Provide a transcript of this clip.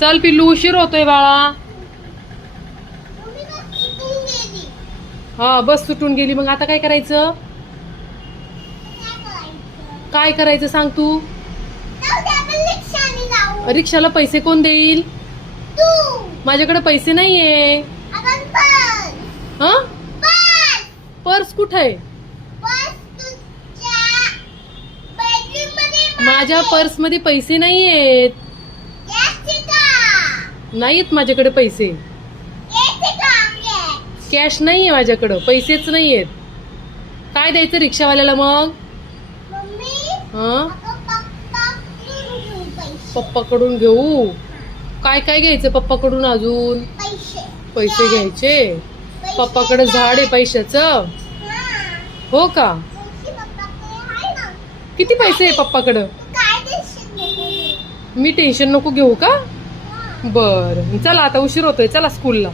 चल पिल्लू, उशीर होतोय बाळा. हा, बस सुटून गेली. मग आता काय करायचं? काय करायचं सांग तू. रिक्षाला पैसे कोण देईल? माझ्याकडे पैसे नाहीये. हा, पर्स कुठे आहे? माझ्या पर्स मध्ये पैसे नाहीयेत. नाहीत माझ्याकडे पैसे. कॅश नाहीये माझ्याकडं, पैसेच नाहीयेत. काय द्यायचं रिक्षावाल्याला मग? हा, पप्पाकडून घेऊ. काय काय घ्यायचं पप्पाकडून अजून? पैसे घ्यायचे. पप्पाकडे झाड आहे पैशाचं. हो का? किती पैसे आहे पप्पाकडं? मी टेन्शन नको घेऊ का? बर, चला आता उशीर होतोय. चला स्कूलला.